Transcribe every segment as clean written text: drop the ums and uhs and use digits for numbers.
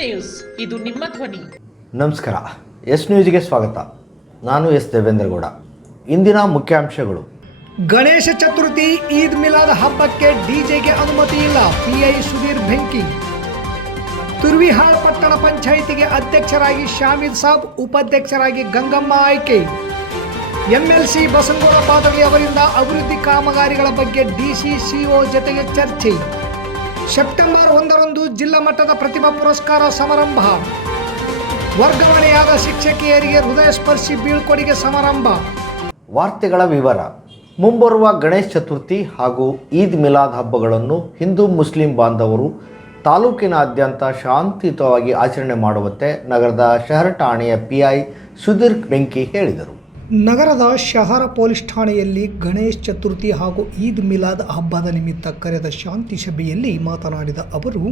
News, ಇದು ನಿಮ್ಮ ಧ್ವನಿ. ನಮಸ್ಕಾರ. ಎಸ್ ನ್ಯೂಸ್ಗೆ ಸ್ವಾಗತ. ನಾನು ಎಸ್ ದೇವೇಂದ್ರಗೌಡ. ಇಂದಿನ ಮುಖ್ಯಾಂಶಗಳು. ಗಣೇಶ ಚತುರ್ಥಿ ಈದ್ ಮಿಲಾದ್ ಹಬ್ಬಕ್ಕೆ ಡಿಜೆಗೆ ಅನುಮತಿ ಇಲ್ಲ, ಪಿಐ ಸುಧೀರ್ ಬೆಂಕಿ. ತುರ್ವಿಹಾಳ್ ಪಟ್ಟಣ ಪಂಚಾಯಿತಿಗೆ ಅಧ್ಯಕ್ಷರಾಗಿ ಶಾಮೀದ್ ಸಾಬ್, ಉಪಾಧ್ಯಕ್ಷರಾಗಿ ಗಂಗಮ್ಮ ಆಯ್ಕೆ. ಎಂಎಲ್ಸಿ ಬಸನಗೌಡ ಪಾದಳ್ಳಿ ಅವರಿಂದ ಅಭಿವೃದ್ಧಿ ಕಾಮಗಾರಿಗಳ ಬಗ್ಗೆ ಡಿಸಿಸಿಒ ಜೊತೆಗೆ ಚರ್ಚೆ. ಸೆಪ್ಟೆಂಬರ್ 1ರಂದು ಜಿಲ್ಲಾ ಮಟ್ಟದ ಪ್ರತಿಭಾ ಪುರಸ್ಕಾರ ಸಮಾರಂಭ. ವರ್ಗಾವಣೆಯಾದ ಶಿಕ್ಷಕಿಯರಿಗೆ ಹೃದಯ ಸ್ಪರ್ಶಿ ಬೀಳ್ಕೊಡುಗೆ ಸಮಾರಂಭ. ವಾರ್ತೆಗಳ ವಿವರ. ಮುಂಬರುವ ಗಣೇಶ ಚತುರ್ಥಿ ಹಾಗೂ ಈದ್ ಮಿಲಾದ್ ಹಬ್ಬಗಳನ್ನು ಹಿಂದೂ ಮುಸ್ಲಿಂ ಬಾಂಧವರು ತಾಲೂಕಿನಾದ್ಯಂತ ಶಾಂತಿಯುತವಾಗಿ ಆಚರಣೆ ಮಾಡುವಂತೆ ನಗರದ ಶಹರ ಠಾಣೆಯ ಪಿಐ ಸುಧೀರ್ ಬೆಂಕಿ ಹೇಳಿದರು. ನಗರದ ಶಹರ ಪೊಲೀಸ್ ಠಾಣೆಯಲ್ಲಿ ಗಣೇಶ ಚತುರ್ಥಿ ಹಾಗೂ ಈದ್ ಮಿಲಾದ್ ಹಬ್ಬದ ನಿಮಿತ್ತ ಕರೆದ ಶಾಂತಿ ಸಭೆಯಲ್ಲಿ ಮಾತನಾಡಿದ ಅವರು,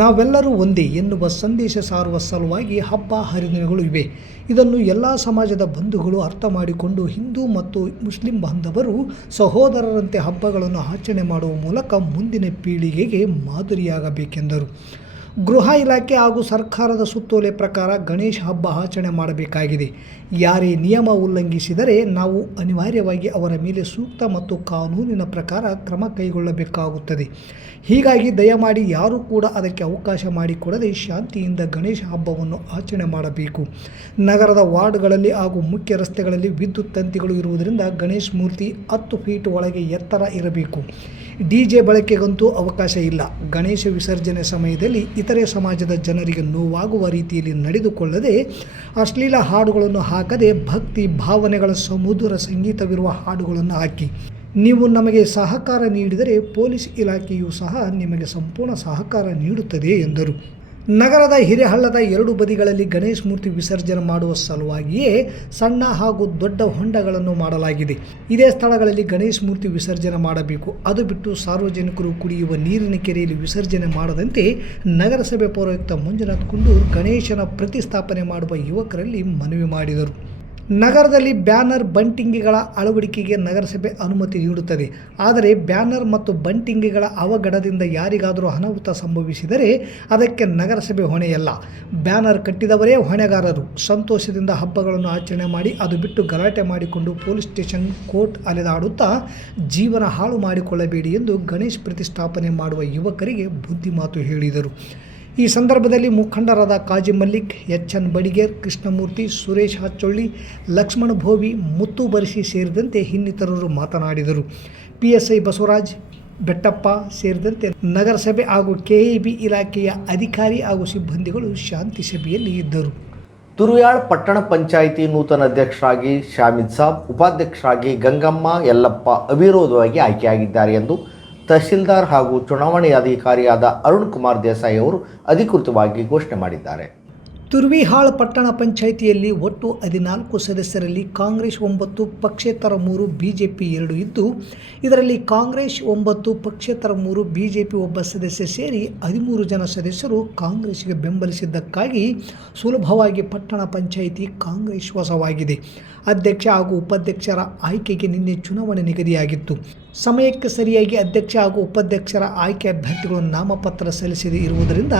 ನಾವೆಲ್ಲರೂ ಒಂದೇ ಎನ್ನುವ ಸಂದೇಶ ಸಾರುವ ಸಲುವಾಗಿ ಹಬ್ಬ ಹರಿದಿನಗಳು ಇವೆ. ಇದನ್ನು ಎಲ್ಲ ಸಮಾಜದ ಬಂಧುಗಳು ಅರ್ಥ ಮಾಡಿಕೊಂಡು ಹಿಂದೂ ಮತ್ತು ಮುಸ್ಲಿಂ ಬಾಂಧವರು ಸಹೋದರರಂತೆ ಹಬ್ಬಗಳನ್ನು ಆಚರಣೆ ಮಾಡುವ ಮೂಲಕ ಮುಂದಿನ ಪೀಳಿಗೆಗೆ ಮಾದರಿಯಾಗಬೇಕೆಂದರು. ಗೃಹ ಇಲಾಖೆ ಹಾಗೂ ಸರ್ಕಾರದ ಸುತ್ತೋಲೆ ಪ್ರಕಾರ ಗಣೇಶ ಹಬ್ಬ ಆಚರಣೆ ಮಾಡಬೇಕಾಗಿದೆ. ಯಾರೇ ನಿಯಮ ಉಲ್ಲಂಘಿಸಿದರೆ ನಾವು ಅನಿವಾರ್ಯವಾಗಿ ಅವರ ಮೇಲೆ ಸೂಕ್ತ ಮತ್ತು ಕಾನೂನಿನ ಪ್ರಕಾರ ಕ್ರಮ ಕೈಗೊಳ್ಳಬೇಕಾಗುತ್ತದೆ. ಹೀಗಾಗಿ ದಯಮಾಡಿ ಯಾರೂ ಕೂಡ ಅದಕ್ಕೆ ಅವಕಾಶ ಮಾಡಿಕೊಡದೆ ಶಾಂತಿಯಿಂದ ಗಣೇಶ ಹಬ್ಬವನ್ನು ಆಚರಣೆ ಮಾಡಬೇಕು. ನಗರದ ವಾರ್ಡ್ಗಳಲ್ಲಿ ಹಾಗೂ ಮುಖ್ಯ ರಸ್ತೆಗಳಲ್ಲಿ ವಿದ್ಯುತ್ ತಂತಿಗಳು ಇರುವುದರಿಂದ ಗಣೇಶ ಮೂರ್ತಿ 10 ಫೀಟ್ ಒಳಗೆ ಎತ್ತರ ಇರಬೇಕು. ಡಿಜೆ ಬಳಕೆಗಂತೂ ಅವಕಾಶ ಇಲ್ಲ. ಗಣೇಶ ವಿಸರ್ಜನೆ ಸಮಯದಲ್ಲಿ ಇತರೆ ಸಮಾಜದ ಜನರಿಗೆ ನೋವಾಗುವ ರೀತಿಯಲ್ಲಿ ನಡೆದುಕೊಳ್ಳದೆ ಅಶ್ಲೀಲ ಹಾಡುಗಳನ್ನು ಹಾಕದೆ ಭಕ್ತಿ ಭಾವನೆಗಳ ಸಮುದ್ರ ಸಂಗೀತವಿರುವ ಹಾಡುಗಳನ್ನು ಹಾಕಿ. ನೀವು ನಮಗೆ ಸಹಕಾರ ನೀಡಿದರೆ ಪೊಲೀಸ್ ಇಲಾಖೆಯೂ ಸಹ ನಿಮಗೆ ಸಂಪೂರ್ಣ ಸಹಕಾರ ನೀಡುತ್ತದೆ ಎಂದರು. ನಗರದ ಹಿರೇಹಳ್ಳದ 2 ಬದಿಗಳಲ್ಲಿ ಗಣೇಶ ಮೂರ್ತಿ ವಿಸರ್ಜನೆ ಮಾಡುವ ಸಲುವಾಗಿಯೇ ಸಣ್ಣ ಹಾಗೂ ದೊಡ್ಡ ಹೊಂಡಗಳನ್ನು ಮಾಡಲಾಗಿದೆ. ಇದೇ ಸ್ಥಳಗಳಲ್ಲಿ ಗಣೇಶ ಮೂರ್ತಿ ವಿಸರ್ಜನೆ ಮಾಡಬೇಕು. ಅದು ಬಿಟ್ಟು ಸಾರ್ವಜನಿಕರು ಕುಡಿಯುವ ನೀರಿನ ಕೆರೆಯಲ್ಲಿ ವಿಸರ್ಜನೆ ಮಾಡದಂತೆ ನಗರಸಭೆ ಪೌರಾಯುಕ್ತ ಮಂಜುನಾಥ್ ಕುಂಡೂರ್ ಗಣೇಶನ ಪ್ರತಿಷ್ಠಾಪನೆ ಮಾಡುವ ಯುವಕರಲ್ಲಿ ಮನವಿ ಮಾಡಿದರು. ನಗರದಲ್ಲಿ ಬ್ಯಾನರ್ ಬಂಟಿಂಗಿಗಳ ಅಳವಡಿಕೆಗೆ ನಗರಸಭೆ ಅನುಮತಿ ನೀಡುತ್ತದೆ. ಆದರೆ ಬ್ಯಾನರ್ ಮತ್ತು ಬಂಟಿಂಗಿಗಳ ಅವಘಡದಿಂದ ಯಾರಿಗಾದರೂ ಅನಾಹುತ ಸಂಭವಿಸಿದರೆ ಅದಕ್ಕೆ ನಗರಸಭೆ ಹೊಣೆಯಲ್ಲ. ಬ್ಯಾನರ್ ಕಟ್ಟಿದವರೇ ಹೊಣೆಗಾರರು. ಸಂತೋಷದಿಂದ ಹಬ್ಬಗಳನ್ನು ಆಚರಣೆ ಮಾಡಿ ಅದು ಬಿಟ್ಟು ಗಲಾಟೆ ಮಾಡಿಕೊಂಡು ಪೊಲೀಸ್ ಸ್ಟೇಷನ್ ಕೋರ್ಟ್ ಅಲೆದಾಡುತ್ತಾ ಜೀವನ ಹಾಳು ಮಾಡಿಕೊಳ್ಳಬೇಡಿ ಎಂದು ಗಣೇಶ್ ಪ್ರತಿಷ್ಠಾಪನೆ ಮಾಡುವ ಯುವಕರಿಗೆ ಬುದ್ಧಿ ಮಾತು ಹೇಳಿದರು. ಈ ಸಂದರ್ಭದಲ್ಲಿ ಮುಖಂಡರಾದ ಕಾಜಿ ಮಲ್ಲಿಕ್, ಎಚ್.ಎನ್. ಬಡಿಗೇರ್, ಕೃಷ್ಣಮೂರ್ತಿ, ಸುರೇಶ್ ಹಚ್ಚೊಳ್ಳಿ, ಲಕ್ಷ್ಮಣ ಭೋವಿ, ಮುತ್ತು ಬರಿಸಿ ಸೇರಿದಂತೆ ಇನ್ನಿತರರು ಮಾತನಾಡಿದರು. PSI ಬಸವರಾಜ್, ಬೆಟ್ಟಪ್ಪ ಸೇರಿದಂತೆ ನಗರಸಭೆ ಹಾಗೂ KEB ಇಲಾಖೆಯ ಅಧಿಕಾರಿ ಹಾಗೂ ಸಿಬ್ಬಂದಿಗಳು ಶಾಂತಿ ಸಭೆಯಲ್ಲಿ ಇದ್ದರು. ತುರ್ವಿಹಾಳ್ ಪಟ್ಟಣ ಪಂಚಾಯಿತಿ ನೂತನ ಅಧ್ಯಕ್ಷರಾಗಿ ಶಾಮೀದ್ ಸಾಬ್, ಉಪಾಧ್ಯಕ್ಷರಾಗಿ ಗಂಗಮ್ಮ ಯಲ್ಲಪ್ಪ ಅವಿರೋಧವಾಗಿ ಆಯ್ಕೆಯಾಗಿದ್ದಾರೆ ಎಂದು ತಹಶೀಲ್ದಾರ್ ಹಾಗೂ ಚುನಾವಣಾಧಿಕಾರಿಯಾದ ಅರುಣ್ ಕುಮಾರ್ ದೇಸಾಯಿ ಅವರು ಅಧಿಕೃತವಾಗಿ ಘೋಷಣೆ ಮಾಡಿದ್ದಾರೆ. ತುರ್ವಿಹಾಳ್ ಪಟ್ಟಣ ಪಂಚಾಯಿತಿಯಲ್ಲಿ ಒಟ್ಟು 14 ಸದಸ್ಯರಲ್ಲಿ ಕಾಂಗ್ರೆಸ್ 9, ಪಕ್ಷೇತರ 3, ಬಿಜೆಪಿ 2 ಇದ್ದು, ಇದರಲ್ಲಿ ಕಾಂಗ್ರೆಸ್ 9, ಪಕ್ಷೇತರ 3, ಬಿಜೆಪಿ ಒಬ್ಬ ಸದಸ್ಯ ಸೇರಿ 13 ಜನ ಸದಸ್ಯರು ಕಾಂಗ್ರೆಸ್ಗೆ ಬೆಂಬಲಿಸಿದ್ದಕ್ಕಾಗಿ ಸುಲಭವಾಗಿ ಪಟ್ಟಣ ಪಂಚಾಯಿತಿ ಕಾಂಗ್ರೆಸ್ ವಶವಾಗಿದೆ. ಅಧ್ಯಕ್ಷ ಹಾಗೂ ಉಪಾಧ್ಯಕ್ಷರ ಆಯ್ಕೆಗೆ ನಿನ್ನೆ ಚುನಾವಣೆ ನಿಗದಿಯಾಗಿತ್ತು. ಸಮಯಕ್ಕೆ ಸರಿಯಾಗಿ ಅಧ್ಯಕ್ಷ ಹಾಗೂ ಉಪಾಧ್ಯಕ್ಷರ ಆಯ್ಕೆ ಅಭ್ಯರ್ಥಿಗಳು ನಾಮಪತ್ರ ಸಲ್ಲಿಸದೇ ಇರುವುದರಿಂದ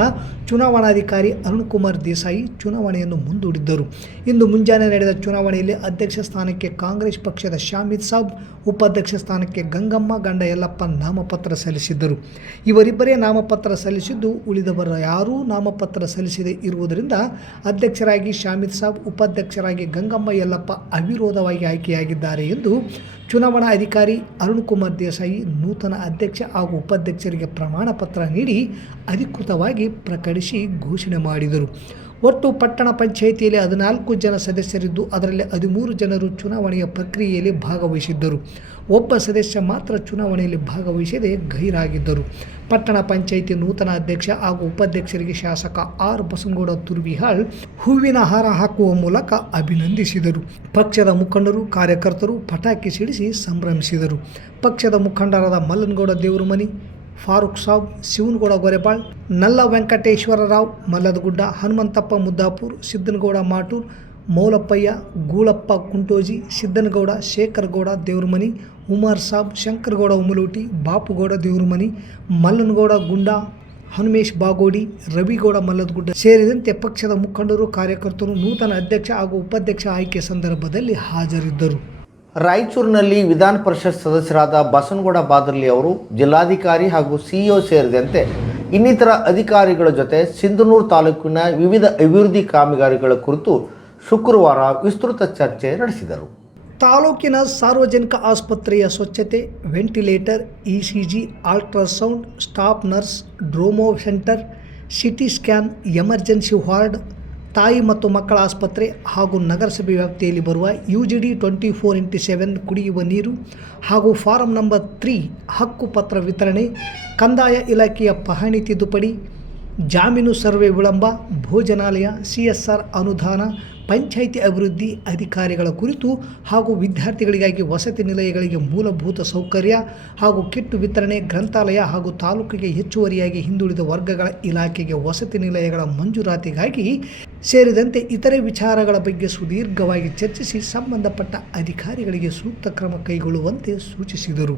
ಚುನಾವಣಾಧಿಕಾರಿ ಅರುಣ್ ಕುಮಾರ್ ದೇಸಾಯಿ ಚುನಾವಣೆಯನ್ನು ಮುಂದೂಡಿದ್ದರು. ಇಂದು ಮುಂಜಾನೆ ನಡೆದ ಚುನಾವಣೆಯಲ್ಲಿ ಅಧ್ಯಕ್ಷ ಸ್ಥಾನಕ್ಕೆ ಕಾಂಗ್ರೆಸ್ ಪಕ್ಷದ ಶಾಮೀದ್ ಸಾಬ್, ಉಪಾಧ್ಯಕ್ಷ ಸ್ಥಾನಕ್ಕೆ ಗಂಗಮ್ಮ ಗಂಡ ಯಲ್ಲಪ್ಪ ನಾಮಪತ್ರ ಸಲ್ಲಿಸಿದ್ದರು. ಇವರಿಬ್ಬರೇ ನಾಮಪತ್ರ ಸಲ್ಲಿಸಿದ್ದು, ಉಳಿದವರ ಯಾರೂ ನಾಮಪತ್ರ ಸಲ್ಲಿಸದೇ ಇರುವುದರಿಂದ ಅಧ್ಯಕ್ಷರಾಗಿ ಶಾಮೀದ್ ಸಾಬ್, ಉಪಾಧ್ಯಕ್ಷರಾಗಿ ಗಂಗಮ್ಮ ಯಲ್ಲಪ್ಪ ಅವಿರೋಧವಾಗಿ ಆಯ್ಕೆಯಾಗಿದ್ದಾರೆ ಎಂದು ಚುನಾವಣಾ ಅಧಿಕಾರಿ ಅರುಣ್ ಕುಮಾರ್ ದೇಸಾಯಿ ನೂತನ ಅಧ್ಯಕ್ಷ ಹಾಗೂ ಉಪಾಧ್ಯಕ್ಷರಿಗೆ ಪ್ರಮಾಣ ಪತ್ರ ನೀಡಿ ಅಧಿಕೃತವಾಗಿ ಪ್ರಕಟಿಸಿ ಘೋಷಣೆ ಮಾಡಿದರು. ಒಟ್ಟು ಪಟ್ಟಣ ಪಂಚಾಯಿತಿಯಲ್ಲಿ 14 ಜನ ಸದಸ್ಯರಿದ್ದು, ಅದರಲ್ಲಿ 13 ಜನರು ಚುನಾವಣೆಯ ಪ್ರಕ್ರಿಯೆಯಲ್ಲಿ ಭಾಗವಹಿಸಿದ್ದರು. ಒಬ್ಬ ಸದಸ್ಯ ಮಾತ್ರ ಚುನಾವಣೆಯಲ್ಲಿ ಭಾಗವಹಿಸದೆ ಗೈರಾಗಿದ್ದರು. ಪಟ್ಟಣ ಪಂಚಾಯಿತಿ ನೂತನ ಅಧ್ಯಕ್ಷ ಹಾಗೂ ಉಪಾಧ್ಯಕ್ಷರಿಗೆ ಶಾಸಕ ಆರ್ ಬಸನಗೌಡ ತುರ್ವಿಹಾಳ್ ಹೂವಿನ ಹಾರ ಹಾಕುವ ಮೂಲಕ ಅಭಿನಂದಿಸಿದರು. ಪಕ್ಷದ ಮುಖಂಡರು, ಕಾರ್ಯಕರ್ತರು ಪಟಾಕಿ ಸಿಡಿಸಿ ಸಂಭ್ರಮಿಸಿದರು. ಪಕ್ಷದ ಮುಖಂಡರಾದ ಮಲ್ಲನಗೌಡ ದೇವರಮನಿ, ಫಾರೂಕ್ ಸಾಬ್, ಶಿವನಗೌಡ ಗೊರೆಬಾಳ್, ನಲ್ಲ ವೆಂಕಟೇಶ್ವರರಾವ್ ಮಲ್ಲದಗುಡ್ಡ, ಹನುಮಂತಪ್ಪ ಮುದ್ದಾಪುರ್, ಸಿದ್ದನಗೌಡ ಮಾಟೂರ್, ಮೌಲಪ್ಪಯ್ಯ, ಗೂಳಪ್ಪ ಕುಂಟೋಜಿ, ಸಿದ್ದನಗೌಡ, ಶೇಖರಗೌಡ ದೇವರಮನಿ, ಉಮರ್ ಸಾಬ್, ಶಂಕರಗೌಡ ಉಮಲೂಟಿ, ಬಾಪುಗೌಡ ದೇವರಮನಿ, ಮಲ್ಲನಗೌಡ ಗುಂಡ ಹನುಮೇಶ್ ಬಾಗೋಡಿ, ರವಿಗೌಡ ಮಲ್ಲದಗುಡ್ಡ ಸೇರಿದಂತೆ ಪಕ್ಷದ ಮುಖಂಡರು, ಕಾರ್ಯಕರ್ತರು, ನೂತನ ಅಧ್ಯಕ್ಷ ಹಾಗೂ ಉಪಾಧ್ಯಕ್ಷ ಆಯ್ಕೆ ಸಂದರ್ಭದಲ್ಲಿ ಹಾಜರಿದ್ದರು. ರಾಯಚೂರಿನಲ್ಲಿ ವಿಧಾನ ಪರಿಷತ್ ಸದಸ್ಯರಾದ ಬಸನಗೌಡ ಬಾದರ್ಲಿ ಅವರು ಜಿಲ್ಲಾಧಿಕಾರಿ ಹಾಗೂ ಸಿಇಒ ಸೇರಿದಂತೆ ಇನ್ನಿತರ ಅಧಿಕಾರಿಗಳ ಜೊತೆ ಸಿಂಧನೂರು ತಾಲೂಕಿನ ವಿವಿಧ ಅಭಿವೃದ್ಧಿ ಕಾಮಗಾರಿಗಳ ಕುರಿತು ಶುಕ್ರವಾರ ವಿಸ್ತೃತ ಚರ್ಚೆ ನಡೆಸಿದರು. ತಾಲೂಕಿನ ಸಾರ್ವಜನಿಕ ಆಸ್ಪತ್ರೆಯ ಸ್ವಚ್ಛತೆ, ventilator, ECG, ultrasound, staff nurse, trauma centre, CT scan, emergency ward, ತಾಯಿ ಮತ್ತು ಮಕ್ಕಳ ಆಸ್ಪತ್ರೆ ಹಾಗೂ ನಗರಸಭೆ ವ್ಯಾಪ್ತಿಯಲ್ಲಿ ಬರುವ UGD 24x7 ಕುಡಿಯುವ ನೀರು ಹಾಗೂ ಫಾರಂ ನಂಬರ್ 3 ಹಕ್ಕು ಪತ್ರ ವಿತರಣೆ, ಕಂದಾಯ ಇಲಾಖೆಯ ಪಹಣಿ ತಿದ್ದುಪಡಿ, ಜಾಮೀನು ಸರ್ವೆ ವಿಳಂಬ, ಭೋಜನಾಲಯ, CSR ಅನುದಾನ, ಪಂಚಾಯಿತಿ ಅಭಿವೃದ್ಧಿ ಅಧಿಕಾರಿಗಳ ಕುರಿತು ಹಾಗೂ ವಿದ್ಯಾರ್ಥಿಗಳಿಗಾಗಿ ವಸತಿ ನಿಲಯಗಳಿಗೆ ಮೂಲಭೂತ ಸೌಕರ್ಯ ಹಾಗೂ ಕಿಟ್ ವಿತರಣೆ, ಗ್ರಂಥಾಲಯ ಹಾಗೂ ತಾಲೂಕಿಗೆ ಹೆಚ್ಚುವರಿಯಾಗಿ ಹಿಂದುಳಿದ ವರ್ಗಗಳ ಇಲಾಖೆಗೆ ವಸತಿ ನಿಲಯಗಳ ಮಂಜೂರಾತಿಗಾಗಿ ಸೇರಿದಂತೆ ಇತರೆ ವಿಚಾರಗಳ ಬಗ್ಗೆ ಸುದೀರ್ಘವಾಗಿ ಚರ್ಚಿಸಿ ಸಂಬಂಧಪಟ್ಟ ಅಧಿಕಾರಿಗಳಿಗೆ ಸೂಕ್ತ ಕ್ರಮ ಕೈಗೊಳ್ಳುವಂತೆ ಸೂಚಿಸಿದರು.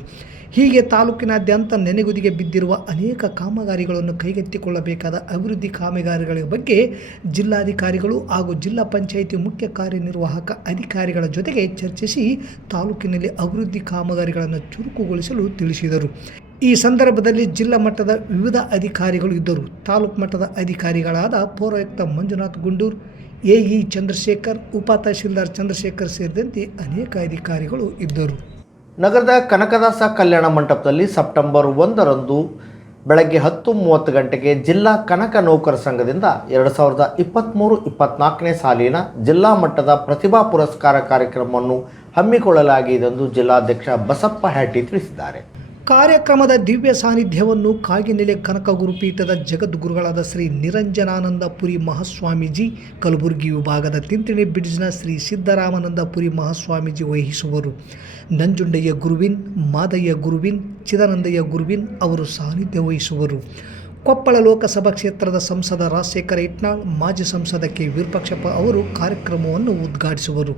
ಹೀಗೆ ತಾಲೂಕಿನಾದ್ಯಂತ ನೆನೆಗುದಿಗೆ ಬಿದ್ದಿರುವ ಅನೇಕ ಕಾಮಗಾರಿಗಳನ್ನು ಕೈಗೆತ್ತಿಕೊಳ್ಳಬೇಕಾದ ಅಭಿವೃದ್ಧಿ ಕಾಮಗಾರಿಗಳ ಬಗ್ಗೆ ಜಿಲ್ಲಾಧಿಕಾರಿಗಳು ಹಾಗೂ ಜಿಲ್ಲಾ ಪಂಚಾಯಿತಿ ಮುಖ್ಯ ಕಾರ್ಯನಿರ್ವಾಹಕ ಅಧಿಕಾರಿಗಳ ಜೊತೆಗೆ ಚರ್ಚಿಸಿ ತಾಲೂಕಿನಲ್ಲಿ ಅಭಿವೃದ್ಧಿ ಕಾಮಗಾರಿಗಳನ್ನು ಚುರುಕುಗೊಳಿಸಲು ತಿಳಿಸಿದರು. ಈ ಸಂದರ್ಭದಲ್ಲಿ ಜಿಲ್ಲಾ ಮಟ್ಟದ ವಿವಿಧ ಅಧಿಕಾರಿಗಳು ಇದ್ದರು. ತಾಲೂಕು ಮಟ್ಟದ ಅಧಿಕಾರಿಗಳಾದ ಪೌರಾಯುಕ್ತ ಮಂಜುನಾಥ್ ಗುಂಡೂರ್, AE ಚಂದ್ರಶೇಖರ್, ಉಪ ತಹಶೀಲ್ದಾರ್ ಚಂದ್ರಶೇಖರ್ ಸೇರಿದಂತೆ ಅನೇಕ ಅಧಿಕಾರಿಗಳು ಇದ್ದರು. ನಗರದ ಕನಕದಾಸ ಕಲ್ಯಾಣ ಮಂಟಪದಲ್ಲಿ ಸೆಪ್ಟೆಂಬರ್ 1ರಂದು ಬೆಳಗ್ಗೆ 10:30 ಗಂಟೆಗೆ ಜಿಲ್ಲಾ ಕನಕ ನೌಕರ ಸಂಘದಿಂದ 2023-24ನೇ ಸಾಲಿನ ಜಿಲ್ಲಾ ಮಟ್ಟದ ಪ್ರತಿಭಾ ಪುರಸ್ಕಾರ ಕಾರ್ಯಕ್ರಮವನ್ನು ಹಮ್ಮಿಕೊಳ್ಳಲಾಗಿದೆ ಎಂದು ಜಿಲ್ಲಾಧ್ಯಕ್ಷ ಬಸಪ್ಪ ಹ್ಯಾಟಿ ತಿಳಿಸಿದ್ದಾರೆ. ಕಾರ್ಯಕ್ರಮದ ದಿವ್ಯ ಸಾನ್ನಿಧ್ಯವನ್ನು ಕಾಗಿನೆಲೆ ಕನಕ ಗುರುಪೀಠದ ಜಗದ್ಗುರುಗಳಾದ ಶ್ರೀ ನಿರಂಜನಾನಂದ ಪುರಿ ಮಹಾಸ್ವಾಮೀಜಿ, ಕಲಬುರಗಿ ವಿಭಾಗದ ತಿಂತಿಣಿ ಬ್ರಿಡ್ಜ್ನ ಶ್ರೀ ಸಿದ್ದರಾಮಾನಂದ ಪುರಿ ಮಹಾಸ್ವಾಮೀಜಿ ವಹಿಸುವರು. ನಂಜುಂಡಯ್ಯ ಗುರುವಿನ್, ಮಾದಯ್ಯ ಗುರುವಿನ್, ಚಿದಾನಂದಯ್ಯ ಗುರುವಿನ್ ಅವರು ಸಾನ್ನಿಧ್ಯ ವಹಿಸುವರು. ಕೊಪ್ಪಳ ಲೋಕಸಭಾ ಕ್ಷೇತ್ರದ ಸಂಸದ ರಾಜಶೇಖರ ಇಟ್ನಾಳ್, ಮಾಜಿ ಸಂಸದ ಕೆ ವಿರೂಪಾಕ್ಷಪ್ಪ ಅವರು ಕಾರ್ಯಕ್ರಮವನ್ನು ಉದ್ಘಾಟಿಸುವರು.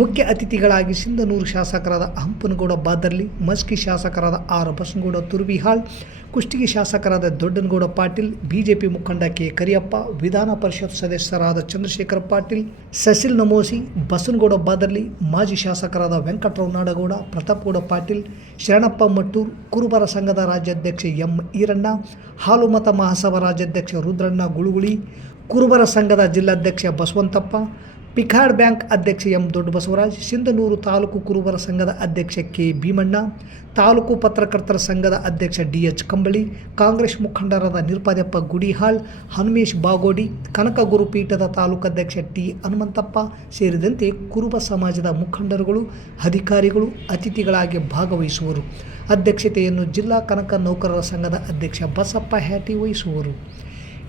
ಮುಖ್ಯ ಅತಿಥಿಗಳಾಗಿ ಸಿಂಧನೂರು ಶಾಸಕರಾದ ಹಂಪನಗೌಡ ಬಾದರ್ಲಿ, ಮಸ್ಕಿ ಶಾಸಕರಾದ ಆರ್ ಬಸನಗೌಡ ತುರ್ವಿಹಾಳ್, ಕುಷ್ಟಗಿ ಶಾಸಕರಾದ ದೊಡ್ಡನಗೌಡ ಪಾಟೀಲ್, ಬಿಜೆಪಿ ಮುಖಂಡ ಕೆ ಕರಿಯಪ್ಪ, ವಿಧಾನ ಪರಿಷತ್ ಸದಸ್ಯರಾದ ಚಂದ್ರಶೇಖರ ಪಾಟೀಲ್, ಸಸಿಲ್ ನಮೋಸಿ, ಬಸನಗೌಡ ಬಾದರ್ಲಿ, ಮಾಜಿ ಶಾಸಕರಾದ ವೆಂಕಟರಾವ್ ನಾಡಗೌಡ, ಪ್ರತಾಪ್ಗೌಡ ಪಾಟೀಲ್, ಶರಣಪ್ಪ ಮಟ್ಟೂರ್, ಕುರುಬರ ಸಂಘದ ರಾಜ್ಯಾಧ್ಯಕ್ಷ ಎಂ ಈರಣ್ಣ, ಹಾಲುಮತ ಮಹಾಸಭಾ ರಾಜ್ಯಾಧ್ಯಕ್ಷ ರುದ್ರಣ್ಣ ಗುಳುಗುಳಿ, ಕುರುಬರ ಸಂಘದ ಜಿಲ್ಲಾಧ್ಯಕ್ಷ ಬಸವಂತಪ್ಪ, ಪಿಕಾರ್ಡ್ ಬ್ಯಾಂಕ್ ಅಧ್ಯಕ್ಷ ಎಂ ದೊಡ್ಡ ಬಸವರಾಜ್, ಸಿಂಧನೂರು ತಾಲೂಕು ಕುರುಬರ ಸಂಘದ ಅಧ್ಯಕ್ಷ ಕೆ ಭೀಮಣ್ಣ, ತಾಲೂಕು ಪತ್ರಕರ್ತರ ಸಂಘದ ಅಧ್ಯಕ್ಷ DH ಕಂಬಳಿ, ಕಾಂಗ್ರೆಸ್ ಮುಖಂಡರಾದ ನಿರ್ಪಾದಪ್ಪ ಗುಡಿಹಾಳ್, ಹನುಮೇಶ್ ಬಾಗೋಡಿ, ಕನಕ ಗುರುಪೀಠದ ತಾಲೂಕಾಧ್ಯಕ್ಷ T ಹನುಮಂತಪ್ಪ ಸೇರಿದಂತೆ ಕುರುಬ ಸಮಾಜದ ಮುಖಂಡರುಗಳು, ಅಧಿಕಾರಿಗಳು ಅತಿಥಿಗಳಾಗಿ ಭಾಗವಹಿಸುವರು. ಅಧ್ಯಕ್ಷತೆಯನ್ನು ಜಿಲ್ಲಾ ಕನಕ ನೌಕರರ ಸಂಘದ ಅಧ್ಯಕ್ಷ ಬಸಪ್ಪ ಹ್ಯಾಟಿ ವಹಿಸುವರು.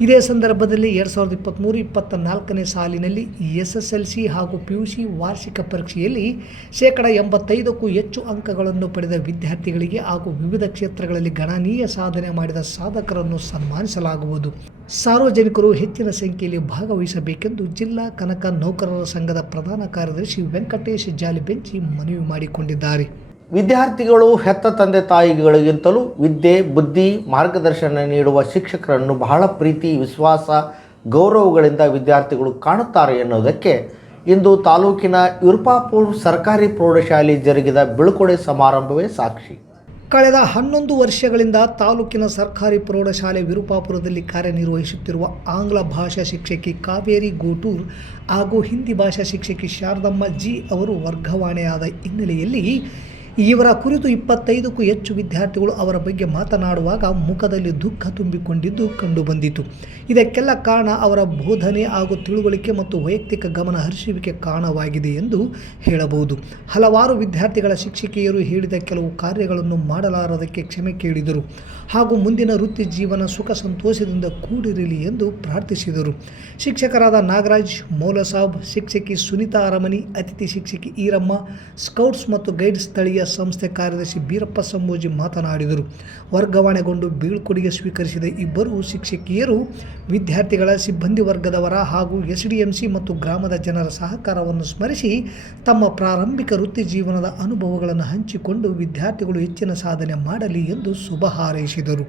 ಇದೇ ಸಂದರ್ಭದಲ್ಲಿ 2023-24ನೇ ಸಾಲಿನಲ್ಲಿ SSLC ಹಾಗೂ PUC ವಾರ್ಷಿಕ ಪರೀಕ್ಷೆಯಲ್ಲಿ 85%ಕ್ಕೂ ಹೆಚ್ಚು ಅಂಕಗಳನ್ನು ಪಡೆದ ವಿದ್ಯಾರ್ಥಿಗಳಿಗೆ ಹಾಗೂ ವಿವಿಧ ಕ್ಷೇತ್ರಗಳಲ್ಲಿ ಗಣನೀಯ ಸಾಧನೆ ಮಾಡಿದ ಸಾಧಕರನ್ನು ಸನ್ಮಾನಿಸಲಾಗುವುದು. ಸಾರ್ವಜನಿಕರು ಹೆಚ್ಚಿನ ಸಂಖ್ಯೆಯಲ್ಲಿ ಭಾಗವಹಿಸಬೇಕೆಂದು ಜಿಲ್ಲಾ ಕನಕ ನೌಕರರ ಸಂಘದ ಪ್ರಧಾನ ಕಾರ್ಯದರ್ಶಿ ವೆಂಕಟೇಶ್ ಜಾಲಿಬೆಂಚಿ ಮನವಿ ಮಾಡಿಕೊಂಡಿದ್ದಾರೆ. ವಿದ್ಯಾರ್ಥಿಗಳು ಹೆತ್ತ ತಂದೆ ತಾಯಿಗಳಿಗಿಂತಲೂ ವಿದ್ಯೆ, ಬುದ್ಧಿ, ಮಾರ್ಗದರ್ಶನ ನೀಡುವ ಶಿಕ್ಷಕರನ್ನು ಬಹಳ ಪ್ರೀತಿ, ವಿಶ್ವಾಸ, ಗೌರವಗಳಿಂದ ವಿದ್ಯಾರ್ಥಿಗಳು ಕಾಣುತ್ತಾರೆ ಎನ್ನುವುದಕ್ಕೆ ಇಂದು ತಾಲೂಕಿನ ವಿರೂಪಾಪುರ ಸರ್ಕಾರಿ ಪ್ರೌಢಶಾಲೆ ಜರುಗಿದ ಬೀಳ್ಕೊಡೆ ಸಮಾರಂಭವೇ ಸಾಕ್ಷಿ. ಕಳೆದ 11 ವರ್ಷಗಳಿಂದ ತಾಲೂಕಿನ ಸರ್ಕಾರಿ ಪ್ರೌಢಶಾಲೆ ವಿರೂಪಾಪುರದಲ್ಲಿ ಕಾರ್ಯನಿರ್ವಹಿಸುತ್ತಿರುವ ಆಂಗ್ಲ ಭಾಷಾ ಶಿಕ್ಷಕಿ ಕಾವೇರಿ ಗೋಟೂರ್ ಹಾಗೂ ಹಿಂದಿ ಭಾಷಾ ಶಿಕ್ಷಕಿ ಶಾರದಮ್ಮ ಜಿ ಅವರು ವರ್ಗಾವಣೆಯಾದ ಹಿನ್ನೆಲೆಯಲ್ಲಿ ಇವರ ಕುರಿತು 25ಕ್ಕೂ ಹೆಚ್ಚು ವಿದ್ಯಾರ್ಥಿಗಳು ಅವರ ಬಗ್ಗೆ ಮಾತನಾಡುವಾಗ ಮುಖದಲ್ಲಿ ದುಃಖ ತುಂಬಿಕೊಂಡಿದ್ದು ಕಂಡುಬಂದಿತು. ಇದಕ್ಕೆಲ್ಲ ಕಾರಣ ಅವರ ಬೋಧನೆ ಹಾಗೂ ತಿಳುವಳಿಕೆ ಮತ್ತು ವೈಯಕ್ತಿಕ ಗಮನ ಹರಿಸುವಿಕೆ ಕಾರಣವಾಗಿದೆ ಎಂದು ಹೇಳಬಹುದು. ಹಲವಾರು ವಿದ್ಯಾರ್ಥಿಗಳ ಶಿಕ್ಷಕಿಯರು ಹೇಳಿದ ಕೆಲವು ಕಾರ್ಯಗಳನ್ನು ಮಾಡಲಾರದಕ್ಕೆ ಕ್ಷಮೆ ಕೇಳಿದರು ಹಾಗೂ ಮುಂದಿನ ವೃತ್ತಿ ಜೀವನ ಸುಖ ಸಂತೋಷದಿಂದ ಕೂಡಿರಲಿ ಎಂದು ಪ್ರಾರ್ಥಿಸಿದರು. ಶಿಕ್ಷಕರಾದ ನಾಗರಾಜ್, ಮೌಲಸಾಬ್, ಶಿಕ್ಷಕಿ ಸುನೀತಾ ಅರಮನಿ, ಅತಿಥಿ ಶಿಕ್ಷಕಿ ಈರಮ್ಮ, ಸ್ಕೌಟ್ಸ್ ಮತ್ತು ಗೈಡ್ ಸ್ಥಳೀಯ ಸಂಸ್ಥೆ ಕಾರ್ಯದರ್ಶಿ ಬೀರಪ್ಪ ಸಂಬೋಜಿ ಮಾತನಾಡಿದರು. ವರ್ಗಾವಣೆಗೊಂಡು ಬೀಳ್ಕೊಡುಗೆ ಸ್ವೀಕರಿಸಿದ ಇಬ್ಬರು ಶಿಕ್ಷಕಿಯರು ವಿದ್ಯಾರ್ಥಿಗಳ, ಸಿಬ್ಬಂದಿ ವರ್ಗದವರ ಹಾಗೂ SDMC ಮತ್ತು ಗ್ರಾಮದ ಜನರ ಸಹಕಾರವನ್ನು ಸ್ಮರಿಸಿ ತಮ್ಮ ಪ್ರಾರಂಭಿಕ ವೃತ್ತಿ ಜೀವನದ ಅನುಭವಗಳನ್ನು ಹಂಚಿಕೊಂಡು ವಿದ್ಯಾರ್ಥಿಗಳು ಹೆಚ್ಚಿನ ಸಾಧನೆ ಮಾಡಲಿ ಎಂದು ಶುಭ ಹಾರೈಸಿದರು.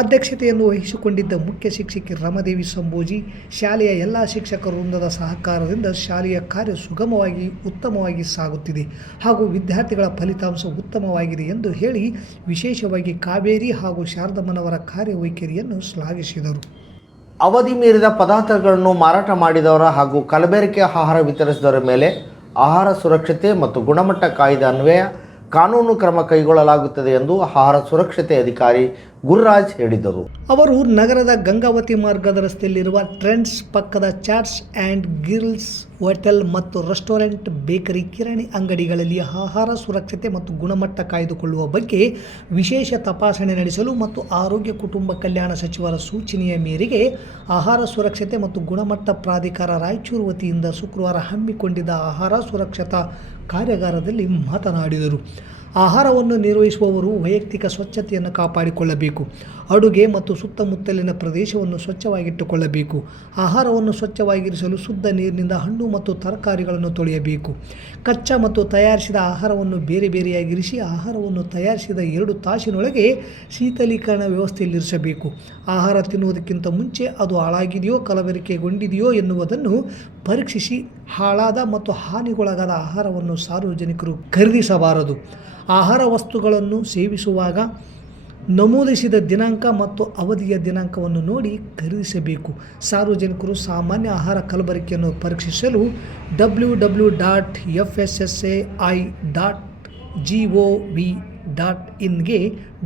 ಅಧ್ಯಕ್ಷತೆಯನ್ನು ವಹಿಸಿಕೊಂಡಿದ್ದ ಮುಖ್ಯ ಶಿಕ್ಷಕಿ ರಮಾದೇವಿ ಸಂಬೋಜಿ, ಶಾಲೆಯ ಎಲ್ಲ ಶಿಕ್ಷಕ ವೃಂದದ ಸಹಕಾರದಿಂದ ಶಾಲೆಯ ಕಾರ್ಯ ಸುಗಮವಾಗಿ ಉತ್ತಮವಾಗಿ ಸಾಗುತ್ತಿದೆ ಹಾಗೂ ವಿದ್ಯಾರ್ಥಿಗಳ ಫಲಿತಾಂಶ ಉತ್ತಮವಾಗಿದೆ ಎಂದು ಹೇಳಿ ವಿಶೇಷವಾಗಿ ಕಾವೇರಿ ಹಾಗೂ ಶಾರದಮ್ಮನವರ ಕಾರ್ಯವೈಖರಿಯನ್ನು ಶ್ಲಾಘಿಸಿದರು. ಅವಧಿ ಮೀರಿದ ಪದಾರ್ಥಗಳನ್ನು ಮಾರಾಟ ಮಾಡಿದವರ ಹಾಗೂ ಕಲಬೆರಕೆ ಆಹಾರ ವಿತರಿಸಿದವರ ಮೇಲೆ ಆಹಾರ ಸುರಕ್ಷತೆ ಮತ್ತು ಗುಣಮಟ್ಟ ಕಾಯ್ದೆ ಅನ್ವಯ ಕಾನೂನು ಕ್ರಮ ಕೈಗೊಳ್ಳಲಾಗುತ್ತದೆ ಎಂದು ಆಹಾರ ಸುರಕ್ಷತೆ ಅಧಿಕಾರಿ ಗುರುರಾಜ್ ಹೇಳಿದರು. ಅವರು ನಗರದ ಗಂಗಾವತಿ ಮಾರ್ಗದ ರಸ್ತೆಯಲ್ಲಿರುವ ಟ್ರೆಂಡ್ಸ್ ಪಕ್ಕದ ಚಾಟ್ಸ್ ಆ್ಯಂಡ್ ಗ್ರಿಲ್ಸ್ ಹೋಟೆಲ್ ಮತ್ತು ರೆಸ್ಟೋರೆಂಟ್, ಬೇಕರಿ, ಕಿರಾಣಿ ಅಂಗಡಿಗಳಲ್ಲಿ ಆಹಾರ ಸುರಕ್ಷತೆ ಮತ್ತು ಗುಣಮಟ್ಟ ಕಾಯ್ದುಕೊಳ್ಳುವ ಬಗ್ಗೆ ವಿಶೇಷ ತಪಾಸಣೆ ನಡೆಸಲು ಮತ್ತು ಆರೋಗ್ಯ ಕುಟುಂಬ ಕಲ್ಯಾಣ ಸಚಿವರ ಸೂಚನೆಯ ಮೇರೆಗೆ ಆಹಾರ ಸುರಕ್ಷತೆ ಮತ್ತು ಗುಣಮಟ್ಟ ಪ್ರಾಧಿಕಾರ ರಾಯಚೂರು ವತಿಯಿಂದ ಶುಕ್ರವಾರ ಹಮ್ಮಿಕೊಂಡಿದ್ದ ಆಹಾರ ಸುರಕ್ಷತಾ ಕಾರ್ಯಾಗಾರದಲ್ಲಿ ಮಾತನಾಡಿದರು. ಆಹಾರವನ್ನು ನಿರ್ವಹಿಸುವವರು ವೈಯಕ್ತಿಕ ಸ್ವಚ್ಛತೆಯನ್ನು ಕಾಪಾಡಿಕೊಳ್ಳಬೇಕು. ಅಡುಗೆ ಮತ್ತು ಸುತ್ತಮುತ್ತಲಿನ ಪ್ರದೇಶವನ್ನು ಸ್ವಚ್ಛವಾಗಿಟ್ಟುಕೊಳ್ಳಬೇಕು. ಆಹಾರವನ್ನು ಸ್ವಚ್ಛವಾಗಿರಿಸಲು ಶುದ್ಧ ನೀರಿನಿಂದ ಹಣ್ಣು ಮತ್ತು ತರಕಾರಿಗಳನ್ನು ತೊಳೆಯಬೇಕು. ಕಚ್ಚಾ ಮತ್ತು ತಯಾರಿಸಿದ ಆಹಾರವನ್ನು ಬೇರೆ ಬೇರೆಯಾಗಿರಿಸಿ ಆಹಾರವನ್ನು ತಯಾರಿಸಿದ 2 ತಾಸಿನೊಳಗೆ ಶೀತಲೀಕರಣ ವ್ಯವಸ್ಥೆಯಲ್ಲಿರಿಸಬೇಕು. ಆಹಾರ ತಿನ್ನುವುದಕ್ಕಿಂತ ಮುಂಚೆ ಅದು ಹಾಳಾಗಿದೆಯೋ ಕಲಬೆರಕೆಗೊಂಡಿದೆಯೋ ಎನ್ನುವುದನ್ನು ಪರೀಕ್ಷಿಸಿ ಹಾಳಾದ ಮತ್ತು ಹಾನಿಗೊಳಗಾದ ಆಹಾರವನ್ನು ಸಾರ್ವಜನಿಕರು ಖರೀದಿಸಬಾರದು. ಆಹಾರ ವಸ್ತುಗಳನ್ನು ಸೇವಿಸುವಾಗ ನಮೂದಿಸಿದ ದಿನಾಂಕ ಮತ್ತು ಅವಧಿಯ ದಿನಾಂಕವನ್ನು ನೋಡಿ ಖರೀದಿಸಬೇಕು. ಸಾರ್ವಜನಿಕರು ಸಾಮಾನ್ಯ ಆಹಾರ ಕಲಬೆರಕೆಯನ್ನು ಪರೀಕ್ಷಿಸಲು www.fssai.gov.in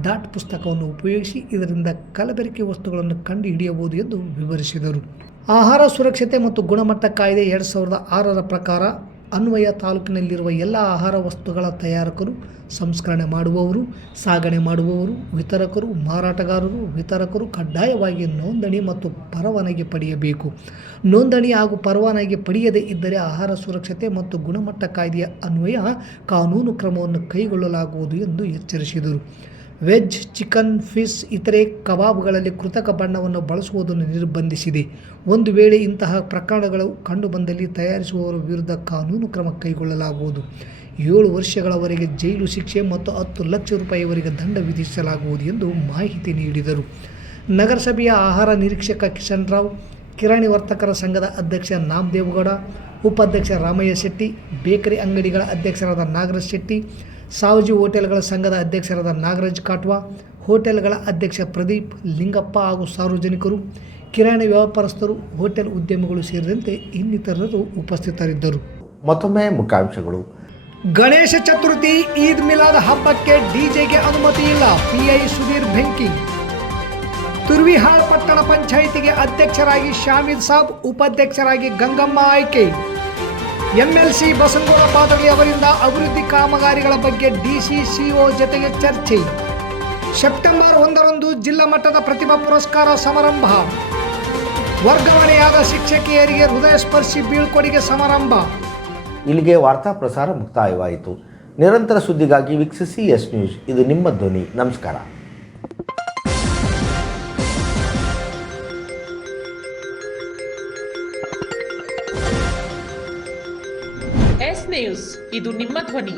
ಡಾಟ್ ಪುಸ್ತಕವನ್ನು ಉಪಯೋಗಿಸಿ ಇದರಿಂದ ಕಲಬೆರಕೆ ವಸ್ತುಗಳನ್ನು ಕಂಡುಹಿಡಿಯಬಹುದು ಎಂದು ವಿವರಿಸಿದರು. ಆಹಾರ ಸುರಕ್ಷತೆ ಮತ್ತು ಗುಣಮಟ್ಟ ಕಾಯ್ದೆ 2006ರ ಪ್ರಕಾರ ಅನ್ವಯ ತಾಲೂಕಿನಲ್ಲಿರುವ ಎಲ್ಲ ಆಹಾರ ವಸ್ತುಗಳ ತಯಾರಕರು, ಸಂಸ್ಕರಣೆ ಮಾಡುವವರು, ಸಾಗಣೆ ಮಾಡುವವರು, ವಿತರಕರು, ಮಾರಾಟಗಾರರು, ವಿತರಕರು ಕಡ್ಡಾಯವಾಗಿ ನೋಂದಣಿ ಮತ್ತು ಪರವಾನಗಿ ಪಡೆಯಬೇಕು. ನೋಂದಣಿ ಹಾಗೂ ಪರವಾನಗಿ ಪಡೆಯದೇ ಇದ್ದರೆ ಆಹಾರ ಸುರಕ್ಷತೆ ಮತ್ತು ಗುಣಮಟ್ಟ ಕಾಯ್ದೆಯ ಅನ್ವಯ ಕಾನೂನು ಕ್ರಮವನ್ನು ಕೈಗೊಳ್ಳಲಾಗುವುದು ಎಂದು ಎಚ್ಚರಿಸಿದರು. ವೆಜ್, ಚಿಕನ್, ಫಿಶ್, ಇತರೆ ಕಬಾಬ್ಗಳಲ್ಲಿ ಕೃತಕ ಬಣ್ಣವನ್ನು ಬಳಸುವುದನ್ನು ನಿರ್ಬಂಧಿಸಿದೆ. ಒಂದು ವೇಳೆ ಇಂತಹ ಪ್ರಕರಣಗಳು ಕಂಡುಬಂದಲ್ಲಿ ತಯಾರಿಸುವವರ ವಿರುದ್ಧ ಕಾನೂನು ಕ್ರಮ ಕೈಗೊಳ್ಳಲಾಗುವುದು. 7 ವರ್ಷಗಳವರೆಗೆ ಜೈಲು ಶಿಕ್ಷೆ ಮತ್ತು 10 ಲಕ್ಷ ರೂಪಾಯಿವರೆಗೆ ದಂಡ ವಿಧಿಸಲಾಗುವುದು ಎಂದು ಮಾಹಿತಿ ನೀಡಿದರು. ನಗರಸಭೆಯ ಆಹಾರ ನಿರೀಕ್ಷಕ ಕಿಶನ್ ರಾವ್, ಕಿರಾಣಿ ವರ್ತಕರ ಸಂಘದ ಅಧ್ಯಕ್ಷ ನಾಮದೇವಗೌಡ, ಉಪಾಧ್ಯಕ್ಷ ರಾಮಯ್ಯ ಶೆಟ್ಟಿ, ಬೇಕರಿ ಅಂಗಡಿಗಳ ಅಧ್ಯಕ್ಷರಾದ ನಾಗರಾಜ್ ಶೆಟ್ಟಿ, ಸಾವಜಿ ಹೋಟೆಲ್ಗಳ ಸಂಘದ ಅಧ್ಯಕ್ಷರಾದ ನಾಗರಾಜ್ ಕಾಟ್ವಾ, ಹೋಟೆಲ್ಗಳ ಅಧ್ಯಕ್ಷ ಪ್ರದೀಪ್, ಲಿಂಗಪ್ಪ ಹಾಗೂ ಸಾರ್ವಜನಿಕರು, ಕಿರಾಣಿ ವ್ಯಾಪಾರಸ್ಥರು, ಹೋಟೆಲ್ ಉದ್ಯಮಿಗಳು ಸೇರಿದಂತೆ ಇನ್ನಿತರರು ಉಪಸ್ಥಿತರಿದ್ದರು. ಮತ್ತೊಮ್ಮೆ ಮುಖ್ಯಾಂಶಗಳು. ಗಣೇಶ ಚತುರ್ಥಿ, ಈದ್ ಮಿಲಾದ್ ಹಬ್ಬಕ್ಕೆ ಡಿಜೆಗೆ ಅನುಮತಿ ಇಲ್ಲ. PI ಸುಧೀರ್ ಬೆಂಕಿ. ತುರ್ವಿಹಾಳ್ ಪಟ್ಟಣ ಪಂಚಾಯಿತಿಗೆ ಅಧ್ಯಕ್ಷರಾಗಿ ಶಾಮೀದ್ ಸಾಬ್, ಉಪಾಧ್ಯಕ್ಷರಾಗಿ ಗಂಗಮ್ಮ ಆಯ್ಕೆ. MLC ಬಸನಗೌಡ ಪಾದಳ್ಳಿ ಅವರಿಂದ ಅಭಿವೃದ್ಧಿ ಕಾಮಗಾರಿಗಳ ಬಗ್ಗೆ DCCO ಜೊತೆಗೆ ಚರ್ಚೆ. ಸೆಪ್ಟೆಂಬರ್ 1ರಂದು ಜಿಲ್ಲಾ ಮಟ್ಟದ ಪ್ರತಿಭಾ ಪುರಸ್ಕಾರ ಸಮಾರಂಭ. ವರ್ಗಾವಣೆಯಾದ ಶಿಕ್ಷಕಿಯರಿಗೆ ಹೃದಯ ಸ್ಪರ್ಶಿ ಬೀಳ್ಕೊಡುಗೆ ಸಮಾರಂಭ. ಇಲ್ಲಿಗೆ ವಾರ್ತಾ ಪ್ರಸಾರ ಮುಕ್ತಾಯವಾಯಿತು. ನಿರಂತರ ಸುದ್ದಿಗಾಗಿ ವೀಕ್ಷಿಸಿ ಎಸ್ ನ್ಯೂಸ್. ಇದು ನಿಮ್ಮ ಧ್ವನಿ. ನಮಸ್ಕಾರ. ಎಸ್ ನ್ಯೂಸ್, ಇದು ನಿಮ್ಮ ಧ್ವನಿ.